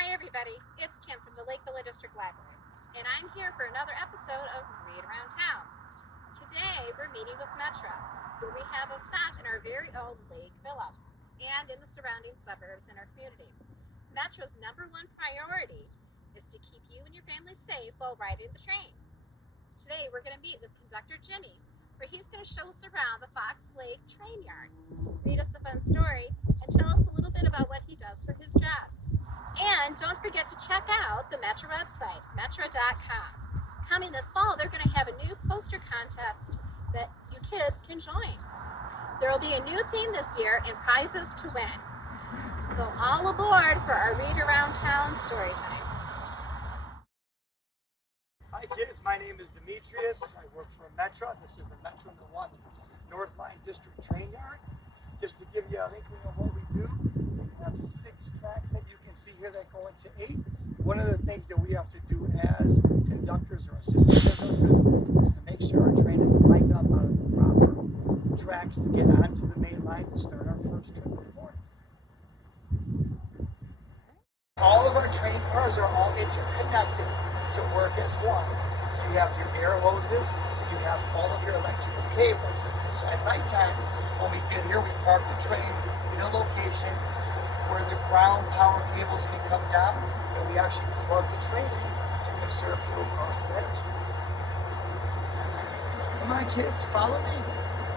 Hi everybody, it's Kim from the Lakeville District Library, and I'm here for another episode of Read Around Town. Today we're meeting with Metra, where we have a stop in our very own Lakeville and in the surrounding suburbs in our community. Metra's #1 priority is to keep you and your family safe while riding the train. Today we're going to meet with conductor Jimmy, where he's going to show us around the Fox Lake train yard, read us a fun story, and tell us a little bit about what he does for his job. And don't forget to check out the Metra website, metra.com. Coming this fall, they're going to have a new poster contest that you kids can join. There will be a new theme this year and prizes to win. So all aboard for our Read Around Town story time. Hi kids, my name is Demetrius. I work for Metra. This is the Metra Milwaukee North Line District Train Yard. Just to give you an inkling of what we do, we have 6 tracks that you can see here that go into 8. One of the things that we have to do as conductors or assistant conductors is to make sure our train is lined up on the proper tracks to get onto the main line to start our first trip in the morning. All of our train cars are all interconnected to work as one. You have your air hoses, you have all of your electrical cables. So at nighttime, when we get here, we park the train in a location where the ground power cables can come down, and we actually plug the train in to conserve fuel cost and energy. Come on kids, follow me.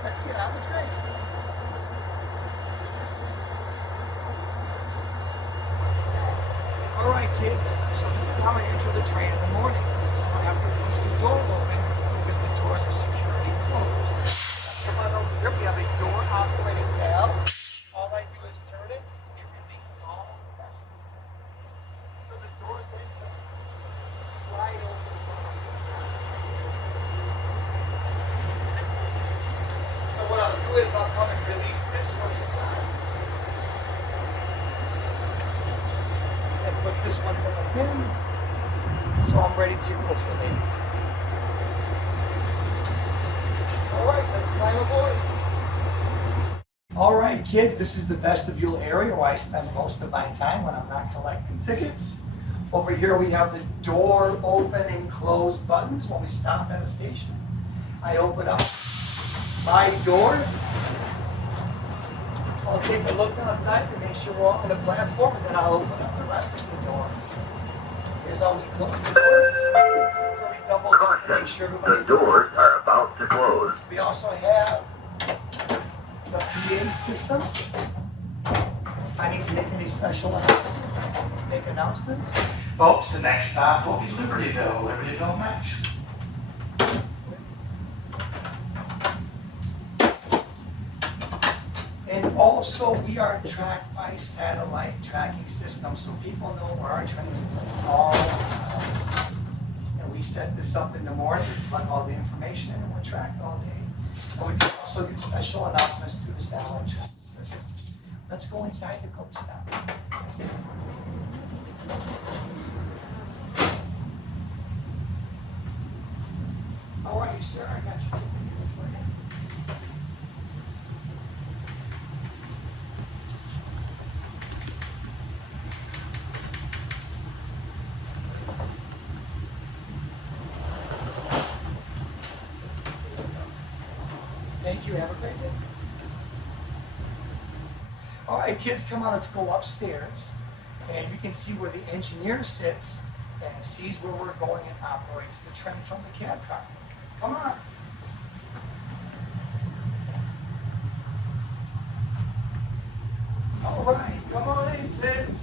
Let's get on the train. All right kids, so this is how I enter the train in the morning. So I have to push the door open because the doors are securely closed. Come on over here, we have a door operating valve. All I do is turn it, it releases all the pressure. So the doors then just slide open for us to turn the train. So what I'll do is I'll come and release this one inside. And put this one back in. So I'm ready to go for later. All right, let's climb aboard. All right, kids, this is the vestibule area where I spend most of my time when I'm not collecting tickets. Over here we have the door open and close buttons when we stop at a station. I open up my door. I'll take a look outside to make sure we're all on the platform, and then I'll open up the rest of the doors. Here's how we close the doors. So we double look to make sure everybody's The doors are about to close. We also have the PA system. If I need to make any special announcements, I can make announcements. Folks, the next stop will be Libertyville next. And also, we are tracked by satellite tracking system, so people know where our train is at all times. And we set this up in the morning, plug all the information in, and we're tracked all day. And we can also get special announcements through the satellite tracking system. Let's go inside the coach now. How are you, sir? I got your ticket here for you. Thank you. Have a great day. All right, kids, come on. Let's go upstairs. And you can see where the engineer sits and sees where we're going and operates the train from the cab car. Come on. All right, come on in, kids.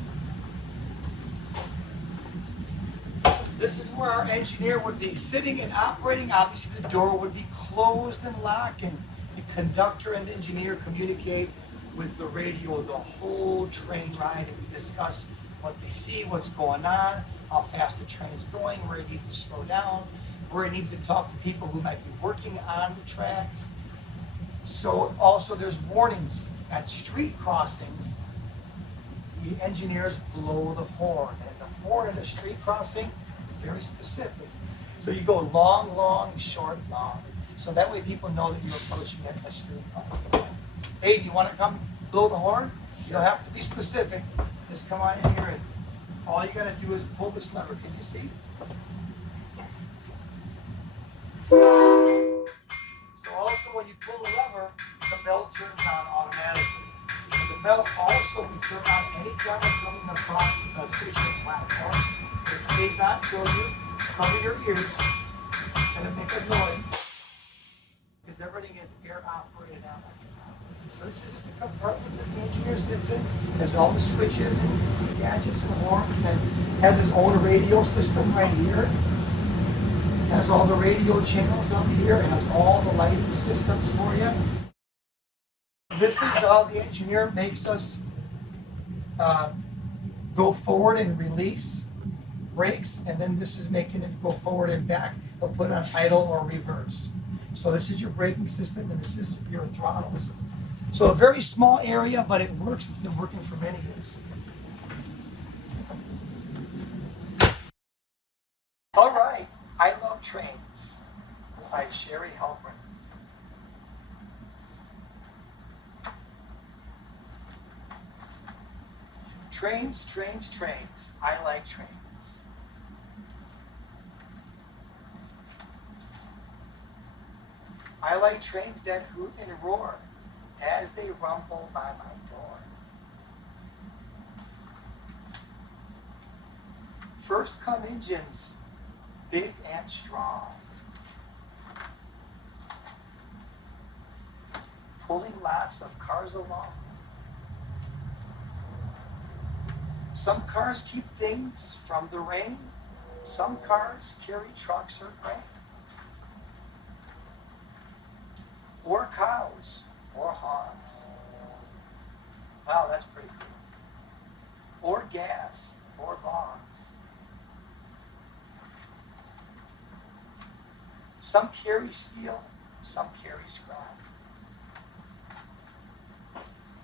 This is where our engineer would be sitting and operating. Obviously, the door would be closed and locked, and the conductor and the engineer communicate with the radio the whole train ride, and we discuss what they see, what's going on, how fast the train's going, where it needs to slow down, where it needs to talk to people who might be working on the tracks. So also there's warnings at street crossings. The engineers blow the horn, and the horn at a street crossing is very specific. So you go long, long, short, long. So that way people know that you're approaching a street crossing. Hey, do you want to come blow the horn? You don't have to be specific. Just come on in here and all you gotta do is pull this lever. Can you see? So also when you pull the lever, the belt turns on automatically. And the belt also will turn on anytime you're coming across station platforms. It stays on till you cover your ears. It's gonna make a noise. Because everything is air operated now. So this is just a compartment that the engineer sits in, has all the switches and gadgets and horns, and has his own radio system right here. Has all the radio channels up here, has all the lighting systems for you. This is how the engineer makes us go forward and release brakes, and then this is making it go forward and back. He'll put it on idle or reverse. So this is your braking system, and this is your throttles. So a very small area, but it works. It's been working for many years. All right, I Love Trains by Shari Halpern. Trains, trains, trains. I like trains. I like trains that hoot and roar as they rumble by my door. First come engines, big and strong, pulling lots of cars along. Some cars keep things from the rain. Some cars carry trucks or grain. Or cows, or hogs. Wow, that's pretty cool. Or gas, or logs. Some carry steel, some carry scrap.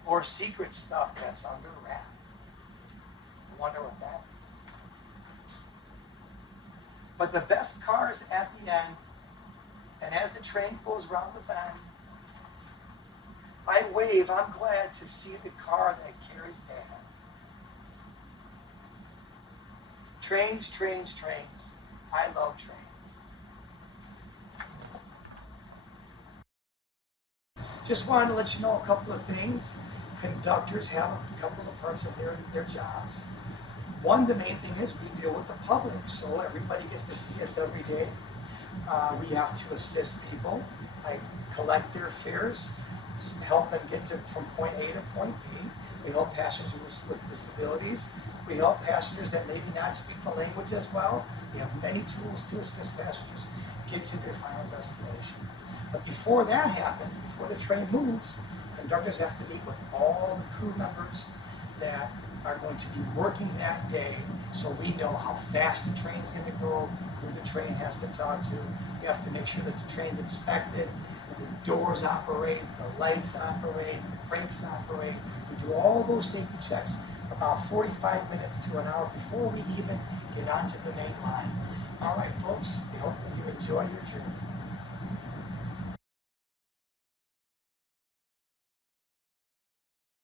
Or secret stuff that's under wrap. I wonder what that is. But the best car's at the end, and as the train goes round the bend, I wave, I'm glad to see the car that carries Dad. Trains, trains, trains. I love trains. Just wanted to let you know a couple of things. Conductors have a couple of parts of their jobs. One, the main thing is we deal with the public, so everybody gets to see us every day. We have to assist people, like collect their fares, help them get from point A to point B. We help passengers with disabilities. We help passengers that maybe not speak the language as well. We have many tools to assist passengers get to their final destination. But before that happens, before the train moves, conductors have to meet with all the crew members that are going to be working that day, so we know how fast the train's going to go, who the train has to talk to. We have to make sure that the train's inspected, that the doors operate, the lights operate, the brakes operate. We do all those safety checks about 45 minutes to an hour before we even get onto the main line. All right, folks, we hope that you enjoy your journey.